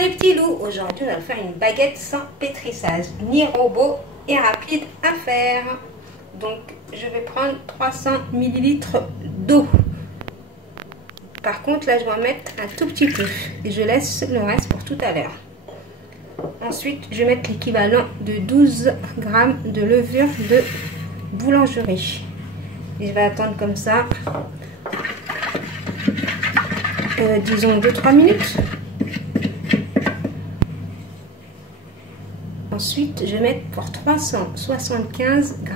les petits loups, aujourd'hui on va faire une baguette sans pétrissage, ni robot et rapide à faire. Donc je vais prendre 300 ml d'eau. Par contre là je vais en mettre un tout petit peu et je laisse le reste pour tout à l'heure. Ensuite je vais mettre l'équivalent de 12 g de levure de boulangerie. Et je vais attendre comme ça, disons 2-3 minutes. Ensuite, je vais mettre pour 375 g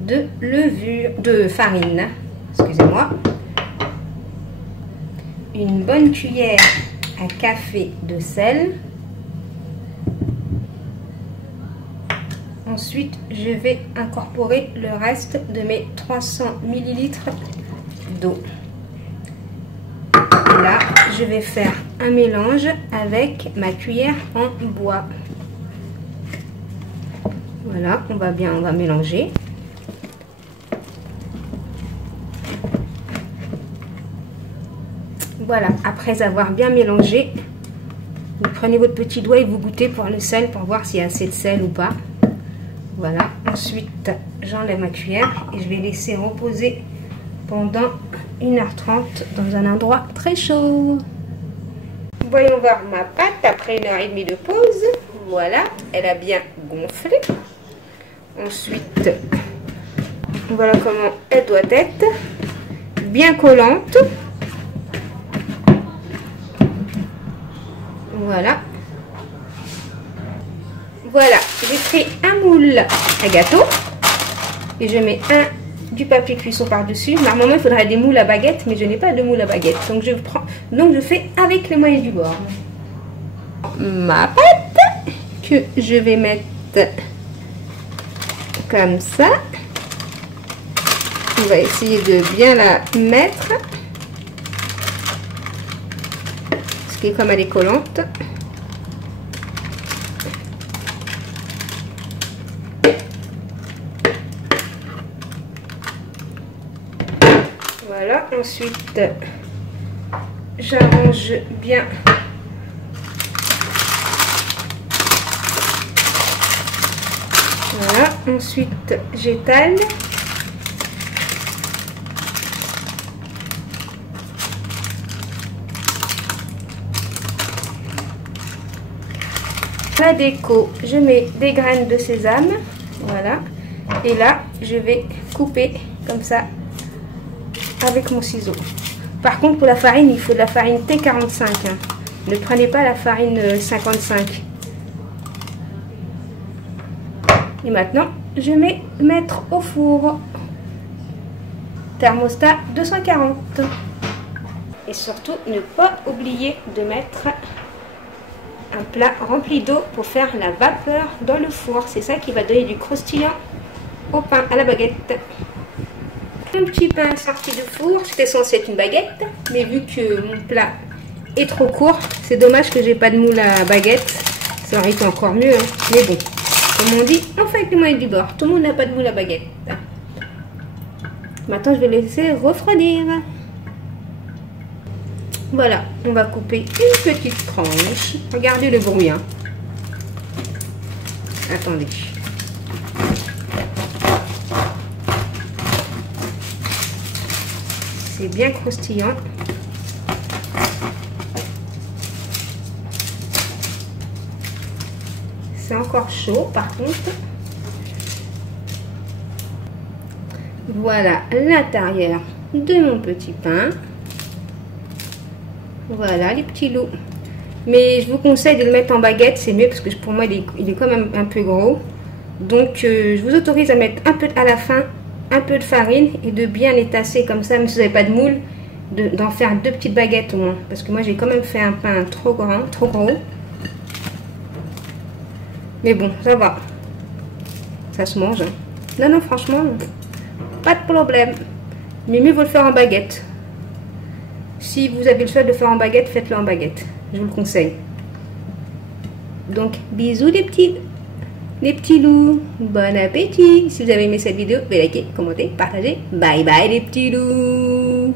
de levure, de farine, excusez-moi, une bonne cuillère à café de sel. Ensuite, je vais incorporer le reste de mes 300 ml d'eau. Et là, je vais faire un mélange avec ma cuillère en bois. Voilà, on va mélanger. Voilà, après avoir bien mélangé, vous prenez votre petit doigt et vous goûtez pour le sel, pour voir s'il y a assez de sel ou pas. Voilà, ensuite j'enlève ma cuillère et je vais laisser reposer pendant 1h30 dans un endroit très chaud. Voyons voir ma pâte après 1h30 de pause. Voilà, elle a bien gonflé. Ensuite, voilà comment elle doit être, bien collante. Voilà. Voilà, j'ai pris un moule à gâteau et je mets du papier cuisson par-dessus. Normalement, il faudrait des moules à baguette, mais je n'ai pas de moule à baguette. Donc, je fais avec les moyens du bord. Ma pâte que je vais mettre comme ça. On va essayer de bien la mettre. Parce que comme elle est collante. Voilà, ensuite j'arrange bien voilà, ensuite j'étale la déco, je mets des graines de sésame, voilà, et là je vais couper comme ça avec mon ciseau. Par contre pour la farine il faut de la farine T45 hein. Ne prenez pas la farine 55. Et maintenant je vais mettre au four, thermostat 240. Et surtout ne pas oublier de mettre un plat rempli d'eau pour faire la vapeur dans le four, c'est ça qui va donner du croustillant au pain, à la baguette. Un petit pain sorti du four, c'était censé être une baguette, mais vu que mon plat est trop court, c'est dommage que j'ai pas de moule à baguette, ça aurait été encore mieux, hein. Mais bon, comme on dit, on fait avec les moyens du bord, tout le monde n'a pas de moule à baguette. Maintenant je vais laisser refroidir. Voilà, on va couper une petite tranche, regardez le bruit, hein. Attendez. C'est bien croustillant. C'est encore chaud par contre. Voilà l'intérieur de mon petit pain. Voilà les petits loups. Mais je vous conseille de le mettre en baguette, c'est mieux parce que pour moi il est quand même un peu gros. Donc je vous autorise à mettre un peu à la fin un peu de farine et de bien les tasser comme ça, même si vous n'avez pas de moule, d'en faire 2 petites baguettes au moins, parce que moi j'ai quand même fait un pain trop grand, trop gros, mais bon ça va, ça se mange, hein. Non franchement pas de problème, mais mieux vaut le faire en baguette. Si vous avez le choix de le faire en baguette, faites-le en baguette, je vous le conseille. Donc bisous les petits loups, bon appétit. Si vous avez aimé cette vidéo, vous pouvez liker, commenter, partager. Bye bye les petits loups.